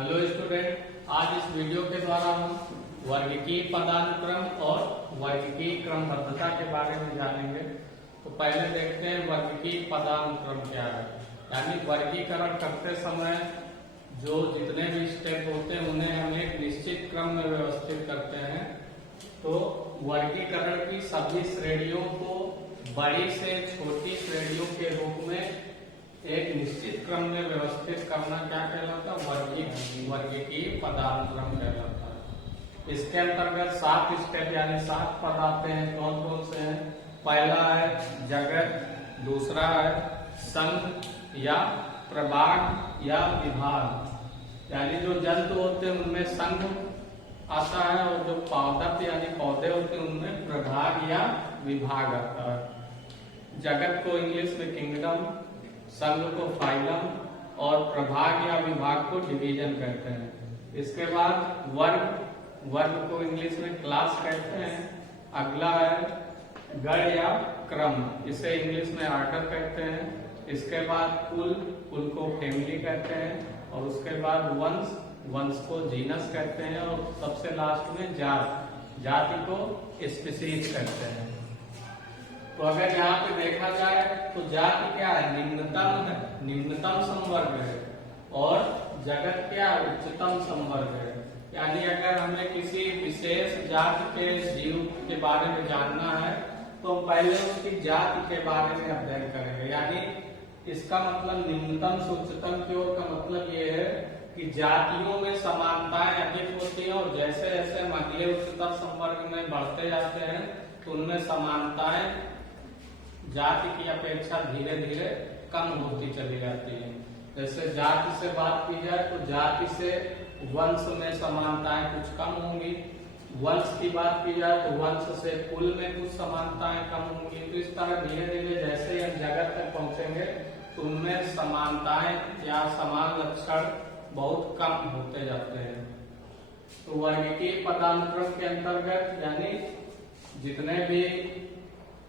Hello student, आज इस video के द्वारा हम वर्गीकीय पदानुक्रम और वर्गीकीय क्रमबद्धता के बारे में जानेंगे। तो पहले देखते हैं वर्गीकीय पदानुक्रम क्या है। यानी वर्गीकरण करते समय जो जितने भी स्टेप होते हैं उन्हें हम एक निश्चित क्रम में व्यवस्थित करते हैं। तो वर्गीकरण की सभी श्रेणियों को बड़ी से छोटी श्रेणियों के रूप में एक निश्चित क्रम में व्यवस्थित करना क्या कहलाता है? वर्गीकीय पदानुक्रम कहलाता है। इसके अंतर्गत 7 स्टेप यानी 7 पद आते हैं। कौन कौन से हैं? पहला है जगत, दूसरा है संघ या प्रभाग या विभाग। यानी जो जंतु होते हैं उनमें संघ आता है और जो पादप यानी पौधे होते हैं उनमें प्रभाग या विभाग आता है। जगत को इंग्लिश में किंगडम, संघ को फाइलम और प्रभाग या विभाग को डिवीजन कहते हैं। इसके बाद वर्ग को इंग्लिश में क्लास कहते हैं। अगला है गण या क्रम, इसे इंग्लिश में ऑर्डर कहते हैं। इसके बाद कुल को फैमिली कहते हैं और उसके बाद वंश को जीनस कहते हैं और सबसे लास्ट में जाति को स्पीशीज कहते हैं। तो अगर यहाँ पे देखा जाए तो जाति क्या है? निम्नतम संवर्ग है और जगत क्या है? उच्चतम संवर्ग है। यानी अगर हमें किसी विशेष जाति के जीव के बारे में जानना है तो पहले उसकी जाति के बारे में अध्ययन करेंगे। यानी इसका मतलब निम्नतम से उच्चतम की ओर का मतलब ये है कि जातियों में समानताएं अधिक होती हैं और जैसे जैसे हम अगले उच्चतर संवर्ग में बढ़ते जाते हैं तो उनमें समानताएं जाति की अपेक्षा धीरे धीरे कम होती चली जाती है। जैसे जाति से बात की जाए तो जाति से वंश में समानताएं कुछ कम होंगी। वंश की बात की जाए तो वंश से कुल में कुछ समानताएं कम होंगी। तो इस तरह धीरे धीरे जैसे हम जगत तक पहुंचेंगे तो उनमें समानताएं या समान लक्षण बहुत कम होते जाते हैं। तो वर्गीकीय पदानुक्रम के अंतर्गत यानी जितने भी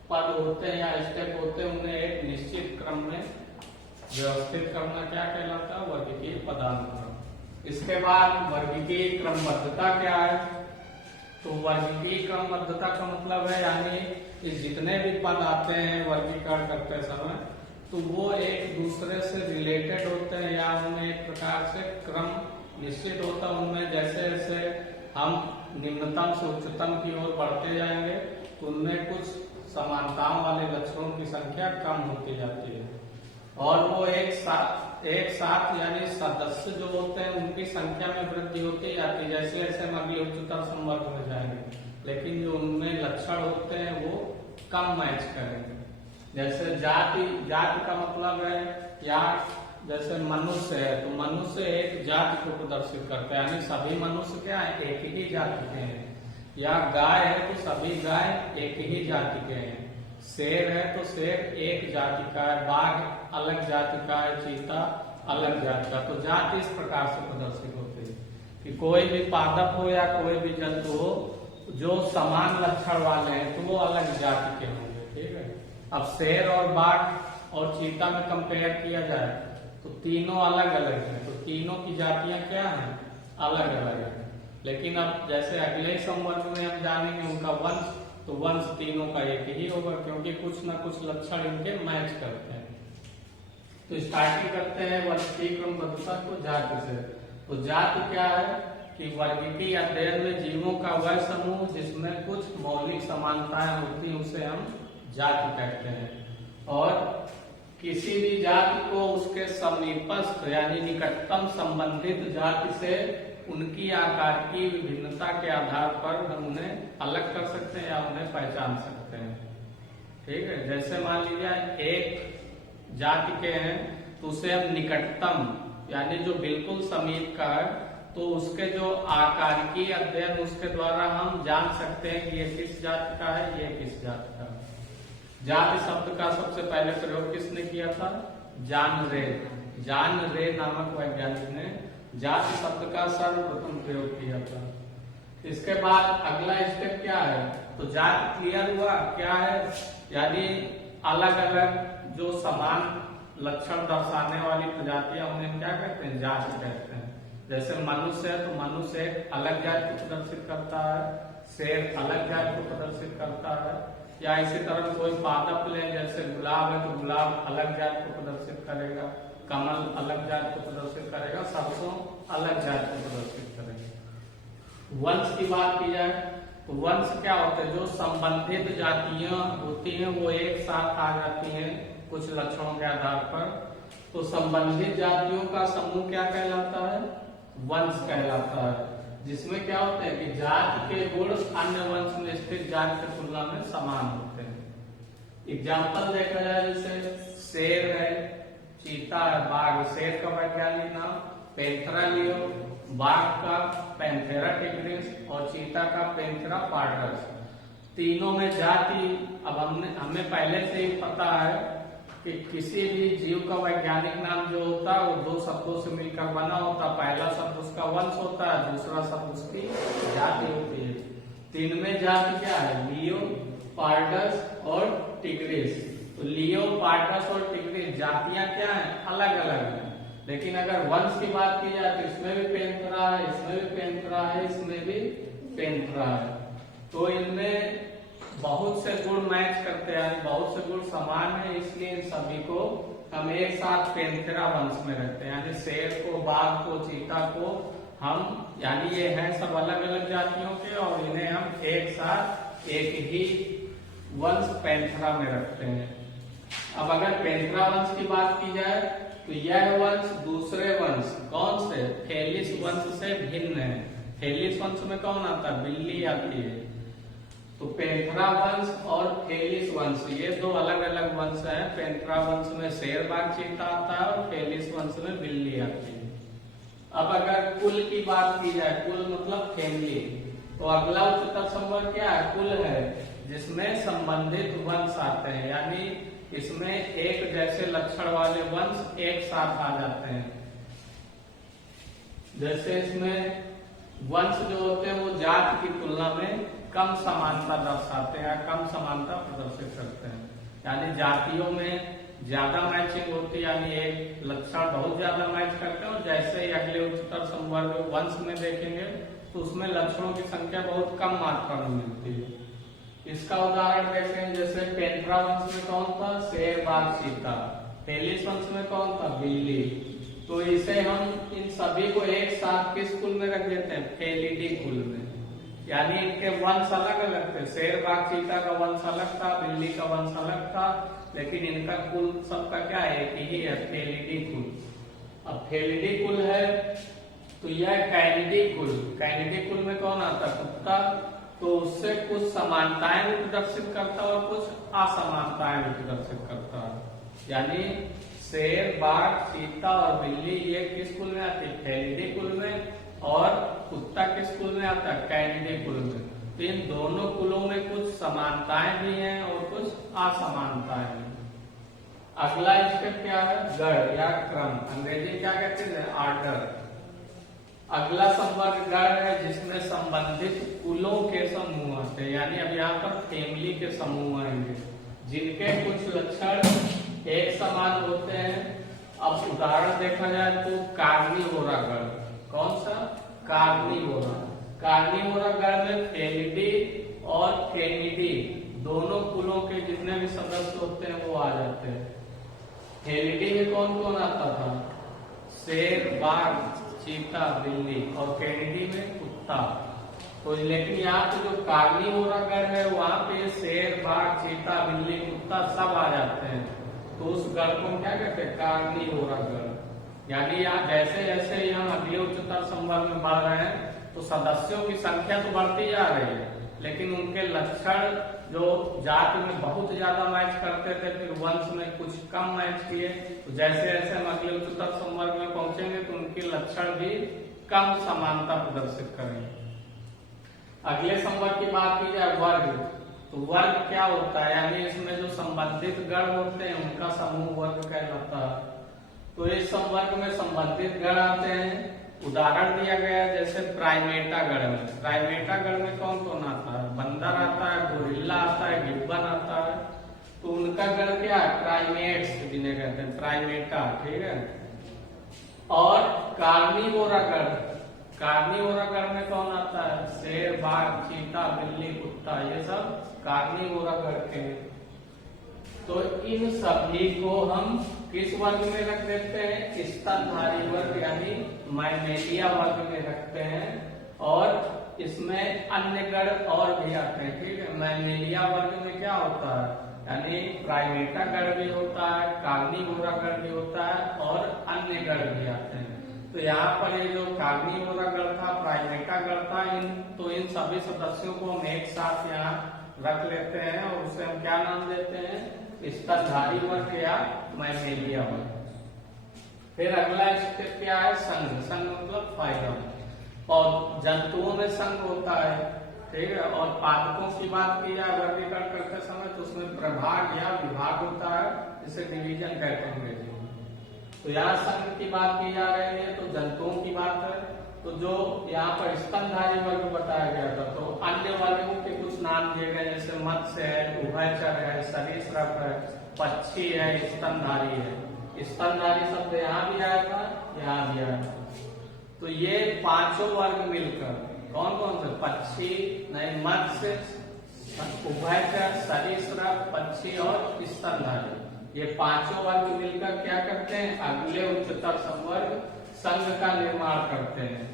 पद होते हैं या स्टेप होते हैं उन्हें एक निश्चित क्रम में व्यवस्थित करना क्या कहलाता है? वर्गीकीय पदानुक्रम। इसके बाद वर्गीकीय क्रमबद्धता क्या है? तो वर्गीकीय क्रमबद्धता का मतलब है यानी जितने भी पद आते हैं वर्गीकरण करते समय तो वो एक दूसरे से रिलेटेड होते हैं या उनमें एक प्रकार से क्रम निश्चित होता है। उनमें जैसे जैसे हम निम्नतम से उच्चतम की ओर बढ़ते जाएंगे तो उनमें कुछ समानताओं वाले लक्षणों की संख्या कम होती जाती है और वो एक साथ यानी सदस्य जो होते हैं उनकी संख्या में वृद्धि होती जाती है जैसे जैसे हम अगले उच्चतर संवर्ग में जाएंगे। लेकिन जो उनमें लक्षण होते हैं वो कम मैच करेंगे। जैसे जाति का मतलब है या जैसे मनुष्य है तो मनुष्य एक जाति को प्रदर्शित करता है यानी सभी मनुष्य क्या है? एक ही जाति के हैं। या गाय है तो सभी गाय एक ही जाति के हैं। शेर है तो शेर एक जाति का है, बाघ अलग जाति का है, चीता अलग जाति का। तो जाति इस प्रकार से प्रदर्शित होती है कि कोई भी पादप हो या कोई भी जंतु हो जो समान लक्षण वाले हैं तो वो अलग जाति के होंगे। ठीक है। अब शेर और बाघ और चीता में कंपेयर किया जाए तो तीनों अलग अलग हैं। तो तीनों की जातियां क्या हैं? अलग अलग है। लेकिन अब जैसे अगले संवर्ग में हम जानेंगे उनका वंश, तो वंश तीनों का एक ही होगा क्योंकि कुछ न कुछ लक्षण इनके मैच करते हैं। तो स्टार्टिंग करते हैं वर्गीकीय क्रमबद्धता को जाति से। तो जाति क्या है कि वर्गीकीय अध्ययन में जीवों का वह समूह जिसमें कुछ मौलिक समानताएं होती हैं उसे हम जाति कहते हैं। और किसी भी जाति को उसके समीपस्थ यानी निकटतम संबंधित जाति से उनकी आकार की विभिन्नता के आधार पर हम उन्हें अलग कर सकते हैं या उन्हें पहचान सकते हैं। ठीक है। जैसे मान लीजिए एक जाति के हैं तो उसे हम निकटतम यानी जो बिल्कुल समीप का है तो उसके जो आकार की अध्ययन उसके द्वारा हम जान सकते हैं कि ये किस जाति का है, ये किस जाति का है। जाति शब्द का सबसे पहले प्रयोग किसने किया था? जॉन रे नामक वैज्ञानिक ने जाति शब्द का सर्वप्रथम प्रयोग किया था। इसके बाद अगला स्टेप क्या है? तो जाति क्लियर हुआ क्या है? यानी अलग अलग जो समान लक्षण दर्शाने वाली प्रजातियां उन्हें क्या कहते हैं? जाति कहते हैं। जैसे मनुष्य है तो मनुष्य एक अलग जाति को प्रदर्शित करता है, शेर अलग जाति को प्रदर्शित करता है, या इसी तरह कोई पादप ले जैसे गुलाब है तो गुलाब अलग जाति को प्रदर्शित करेगा, कमल अलग जाति को प्रदर्शित करेगा, सरसों अलग जाति को प्रदर्शित करेगा। वंश की बात की जाए तो वंश क्या होता है, जो संबंधित जातियां होती हैं वो एक साथ आ जाती हैं कुछ लक्षणों के आधार पर, तो संबंधित जातियों का समूह क्या कहलाता है, वंश कहलाता है, जिसमें क्या होता है कि जाति के गुण अन्य वंश में स्थित जाति की तुलना में समान होते हैं। एग्जाम्पल देखा जाए जैसे शेर है, चीता है, बाघ। शेर का वैज्ञानिक नाम पैंथेरा लियो, बाघ का पैंथेरा टिग्रिस और चीता का पैंथेरा पार्डस। तीनों में जाति अब हमें पहले से ही पता है कि किसी भी जीव का वैज्ञानिक नाम जो होता है वो दो शब्दों से मिलकर बना होता है। पहला शब्द उसका वंश होता है, दूसरा शब्द उसकी जाति होती है। तीन में जाति क्या है, लियो, पार्डस और टिग्रिस। तो लियो, पार्डस और टिग्रिस जातियां क्या हैं, अलग अलग हैं, लेकिन अगर वंश की बात की जाए तो इसमें भी पैंथेरा है, इसमें भी पैंथेरा है, इसमें भी पैंथेरा है। तो इनमें बहुत से गुण मैच करते हैं, बहुत से गुण समान है, इसलिए इन सभी को हम एक साथ पैंथेरा वंश में रखते हैं। यानी शेर को, बाघ को, चीता को हम, यानी ये हैं सब अलग अलग जातियों के और इन्हें हम एक साथ एक ही वंश पैंथेरा में रखते हैं। अब अगर पैंथेरा वंश की बात की जाए तो यह वंश दूसरे वंश कौन से, फेलिस वंश से भिन्न है। फेलिस वंश में कौन आता है, बिल्ली आती है। तो पैंथेरा वंश और फेलिस वंश ये दो अलग अलग वंश हैं। पैंथेरा वंश में शेर, बाघ, चीता आता है और फेलिस वंश में बिल्ली आती है। अब अगर कुल की बात की जाए, कुल मतलब फैमिली, तो अगला उच्चतर संवर्ग क्या है, कुल है, जिसमें संबंधित वंश आते हैं। यानी इसमें एक जैसे लक्षण वाले वंश एक साथ आ जाते हैं। जैसे इसमें वंश जो होते हैं वो जाति की तुलना में कम समानता दर्शाते हैं, कम समानता प्रदर्शित करते हैं। यानी जातियों में ज्यादा मैचिंग होती है, यानी एक लक्षण बहुत ज्यादा मैच करते हैं, और जैसे ही अगले उच्चतर संवर्ग वंश में देखेंगे तो उसमें लक्षणों की संख्या बहुत कम मात्रा में मिलती है। इसका उदाहरण देखें, जैसे पैंथेरा वंश में कौन था, शेर, बाघ, चीता। फेलिस वंश में कौन था, बिल्ली। तो इसे हम इन सभी को एक साथ किस कुल में रख देते हैं, फेलिडी कुल में। यानी इनके वंश अलग अलग थे, शेर, बाघ, चीता का वंश अलग था, बिल्ली का वंश अलग था, लेकिन इनका कुल सबका क्या है, एक ही है, फेलिडी कुल। अब फेलिडी कुल है तो यह कैनिडी कुल। कैनिडी कुल में कौन आता है, कुत्ता। तो उससे कुछ समानताएं भी प्रदर्शित करता है और कुछ असमानताएं भी प्रदर्शित करता है। यानी शेर, बाघ, चीता और बिल्ली ये किस कुल में आती है, फेलिडी कुल में, और कुत्ता किस कुल में आता है, कैनिडी कुल में। तो इन दोनों कुलों में कुछ समानताएं भी हैं और कुछ असमानताएं हैं। अगला स्टेप क्या है, गण या क्रम, अंग्रेजी क्या कहते हैं, आर्डर। अगला संवर्ग गण है, जिसमें संबंधित कुलों के समूह आते हैं। यानी अब यहाँ पर फैमिली के समूह आएंगे जिनके कुछ लक्षण एक समान होते हैं। अब उदाहरण देखा जाए तो कार्निवोरा गण, कौन सा, कार्निवोरा। कार्निवोरा गण में फेलिडी और कैनिडी दोनों कुलों के जितने भी सदस्य होते हैं वो आ जाते हैं। फेलिडी में कौन कौन आता था, शेर, बाघ, चीता, बिल्ली, और कैनिडी में कुत्ता। तो लेकिन यहाँ पे जो कार्निवोरा गण है वहां पे शेर, बाघ, चीता, बिल्ली, कुत्ता सब आ जाते हैं। तो उस गण को क्या कहते हैं, कार्निवोरा गण। यानी यहाँ जैसे जैसे हम अगले उच्चतर संवर्ग में बढ़ रहे हैं तो सदस्यों की संख्या तो बढ़ती जा रही है, लेकिन उनके लक्षण जो जाति में बहुत ज्यादा मैच करते थे फिर वंश में कुछ कम मैच किए। तो जैसे जैसे हम अगले उच्चतर संवर्ग में पहुंचेंगे तो उनके लक्षण भी कम समानता प्रदर्शित करेंगे। अगले संवर्ग की बात की जाए वर्ग, तो वर्ग क्या होता है, यानी इसमें जो संबंधित गण होते हैं उनका समूह वर्ग कहलाता है। तो इस संवर्ग में संबंधित गण आते हैं। उदाहरण दिया गया जैसे प्राइमेटा गण में। प्राइमेटा गण में कौन कौन आता है, बंदर आता है, गोरिल्ला आता है, गिब्बन आता है। तो उनका गण क्या है, प्राइमेट्स जिन्हें कहते हैं, प्राइमेटा, ठीक है। और कार्निवोरा गण, कार्निवोरा गण में कौन आता है? शेर, बाघ, चीता, बिल्ली, कुत्ता, ये सब कार्निवोरा गण के हैं। तो इन सभी को हम किस वर्ग में रख देते हैं? स्तनधारी वर्ग यानी मैमेलिया वर्ग में रखते हैं। और इसमें अन्य गण और भी आते हैं, ठीक है। मैमेलिया वर्ग में क्या होता है? यानी प्राइमेटा गण भी होता है, कार्निवोरा गण भी होता है और अन्य गण भी आते हैं। तो यहाँ पर ये जो कार्निवोरा गण था, प्राइमेटा गण था, इन सभी सदस्यों को हम एक साथ यहाँ रख लेते हैं और उसे हम क्या नाम देते हैं? स्तनधारी वर्ग या मैमेलिया वर्ग। फिर अगला स्टेप क्या है? संघ। संघ मतलब फाइलम। और जंतुओं में संघ होता है, ठीक है। और पादपों की बात की जाए वर्गीकरण करते समय तो उसमें प्रभाग या विभाग होता है, जिसे डिवीजन कहते हैं अंग्रेजी में। तो यहाँ संघ की बात की जा रही है, तो जंतुओं की बात है। तो जो यहाँ पर स्तनधारी वर्ग बताया गया था, तो अन्य वर्गों के कुछ नाम दिए गए, जैसे मत्स्य है, उभयचर है, सरीसृप है, पक्षी है, स्तनधारी है। स्तनधारी शब्द यहाँ भी आया था, यहाँ भी आया था। तो ये पांचों वर्ग मिलकर कौन कौन से? पक्षी नहीं, मत्स्य, उभयचर, सरीसृप, पक्षी और स्तनधारी, ये पांचों वर्ग मिलकर क्या करते हैं? अगले उच्चतर संवर्ग संघ का निर्माण करते हैं।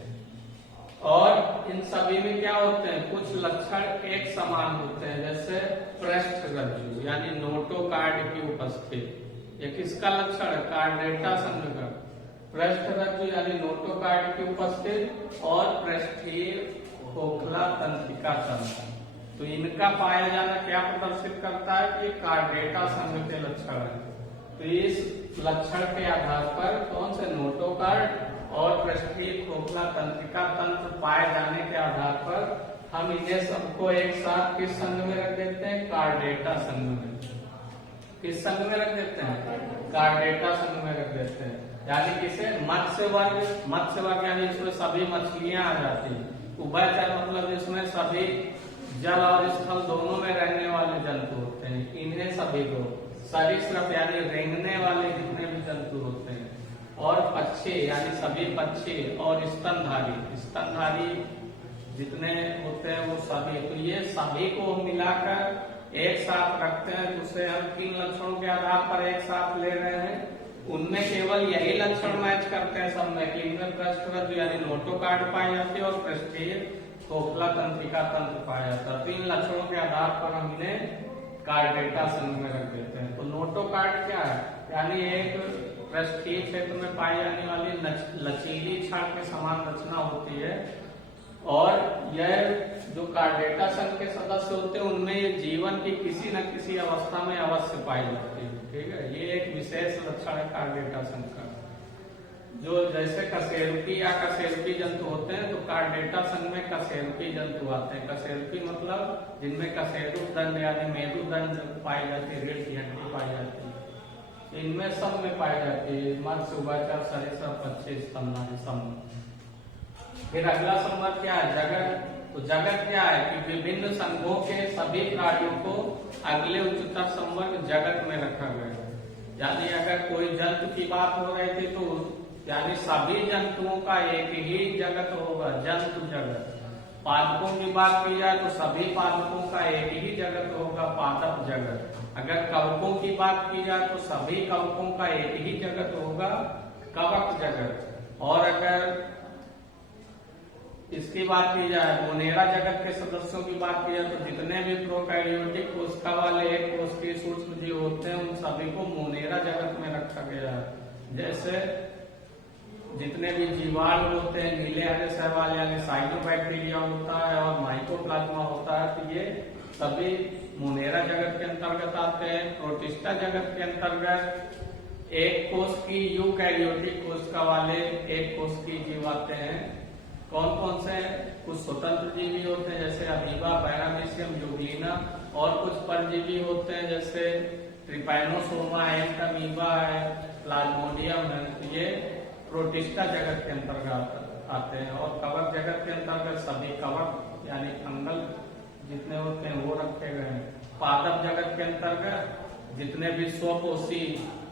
और इन सभी में क्या होते हैं? कुछ लक्षण एक समान होते हैं, जैसे पृष्ठ रज्जु यानी नोटोकार्ड की उपस्थिति। ये किसका लक्षण है? कार्डेटा संघ का। पृष्ठ रज्जु यानी नोटोकार्ड की उपस्थिति और पृष्ठीय खोखला तंत्रिका तंत्र। तो इनका पाया जाना क्या प्रदर्शित करता है कि कार्डेटा संघ के लक्षण है। तो इस लक्षण के आधार पर कौन से? नोटोकार्ड और पृष्ठीय खोखला तंत्रिका तंत्र पाए जाने के आधार पर हम इन्हें सबको एक साथ किस संघ में रख देते हैं? कार्डेटा संघ में। किस संघ में रख देते हैं? कार्डेटा संघ में रख देते हैं। यानी किसे? मत्स्य वर्ग। मत्स्य वर्ग यानी इसमें सभी मछलियां आ जाती है। उभयचर मतलब इसमें सभी जल और स्थल दोनों में रहने वाले जंतु होते हैं, इन्हें सभी को। सरीसृप यानी रेंगने वाले जितने भी जंतु होते हैं। और पक्षी यानी सभी पक्षी। और स्तनधारी, स्तनधारी जितने होते हैं वो सभी। तो ये सभी को मिलाकर एक साथ रखते हैं, जिसे हम किन लक्षणों के आधार पर एक साथ ले रहे हैं? उनमें केवल यही लक्षण मैच करते हैं सब में कि इनमें पृष्ठ रज्जु यानी नोटोकार्ड पाई जाती है और पृष्ठीय खोखला तंत्रिका तंत्र पाया जाता है। तो इन लक्षणों के आधार पर हम इन्हें कार्डेटा संघ में रख देते हैं। तो नोटोकार्ड क्या है? यानी एक पृष्ठीय क्षेत्र में पाई जाने वाली लचीली छड़ के समान रचना होती है। और यह जो कार्डेटा संघ के सदस्य होते हैं उनमें ये जीवन की किसी न किसी अवस्था में अवश्य पाई जाती है, ठीक है। ये एक विशेष लक्षण है कार्डेटा संघ का। जो जैसे कशेरुकी या कशेरुकी जंतु होते हैं, तो कार्डेटा संघ में कशेरुकी जंतु आते हैं। कशेरुकी मतलब जिनमें कशेरुक दंड यानी मेरुदंड पाई जाती है, रीढ़ की हड्डी पाई जाती है, इनमें सब में पाई जाती है। मत्स्य, उभयचर, सरीसृप, पक्षी, स्तनधारी सब। फिर अगला संवर्ग क्या है? जगत। तो जगत क्या है कि विभिन्न संघों के सभी प्राणियों को अगले उच्चतर संवर्ग जगत में रखा गया है। यानी अगर कोई जंतु की बात हो रही थी तो यानी सभी जंतुओं का एक ही जगत होगा, जंतु जगत। पादपों की बात की जाए तो सभी पादपों का एक ही जगत होगा, पादप जगत। अगर कवकों की बात की जाए तो सभी कवकों का एक ही जगत होगा, कवक जगत। और अगर इसकी बात की जाए मोनेरा जगत के सदस्यों की बात की जाए तो जितने भी प्रोकैरियोटिक कोशिका वाले एक कोश के सूक्ष्म जीव होते हैं उन सभी को मोनेरा जगत में रखा गया है। जैसे जितने भी जीवाणु होते हैं, नीले हरे शैवाल यानी साइनोबैक्टीरिया होता है और माइकोप्लाज्मा होता है, तो ये सभी मोनेरा जगत के अंतर्गत आते हैं। प्रोटिस्टा जगत के अंतर्गत एक कोश की यूकैरियोटिक कोशिका वाले एक कोश की जीव आते हैं। कौन कौन से? कुछ स्वतंत्र जीवी होते हैं जैसे अमीबा, पैरामीशियम, यूग्लिना, और कुछ परजीवी होते हैं जैसे ट्रिपैनोसोमा है, अमीबा है, प्लाज्मोडियम है। ये प्रोटिस्टा जगत के अंतर्गत आते हैं। और कवक जगत के अंतर्गत सभी कवक यानी फंगल जितने होते हैं वो रखे गए हैं। पादप जगत के अंतर्गत जितने भी स्वपोषी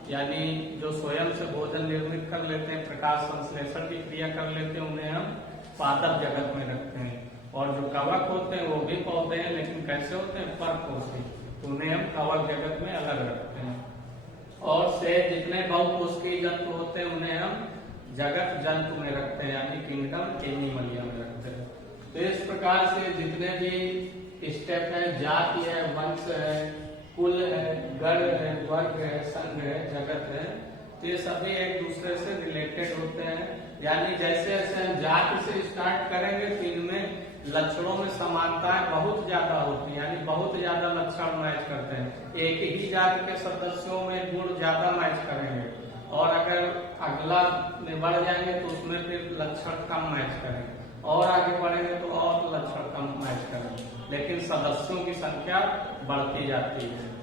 यानी जो स्वयं से भोजन निर्मित कर लेते हैं, प्रकाश संश्लेषण की क्रिया कर लेते हैं, उन्हें हम पादप जगत में रखते हैं। और जो कवक होते हैं वो भी पौधे हैं, लेकिन कैसे होते हैं, परपोषी, तो उन्हें हम कवक जगत में अलग रखते हैं। और से जितने बहुकोषीय जंतु होते हैं उन्हें हम जगत जंतु में रखते हैं, यानी किंगडम एनिमलिया में रखते हैं। तो इस प्रकार से जितने भी स्टेप है, जाति है, वंश है, कुल है, गण है, वर्ग है, संघ है, जगत है, तो ये सभी एक दूसरे से रिलेटेड होते हैं। यानी जैसे जैसे हम जाति से स्टार्ट करेंगे तो इनमें लक्षणों में समानताएं बहुत ज्यादा होती है, यानी बहुत ज्यादा लक्षण मैच करते हैं। एक ही जाति के सदस्यों में गुण ज्यादा मैच करेंगे, और अगर अगला में बढ़ जाएंगे तो उसमें फिर लक्षण कम मैच करेंगे, और आगे बढ़ेंगे तो और लक्षण कम मैच करेंगे, लेकिन सदस्यों की संख्या बढ़ती जाती है।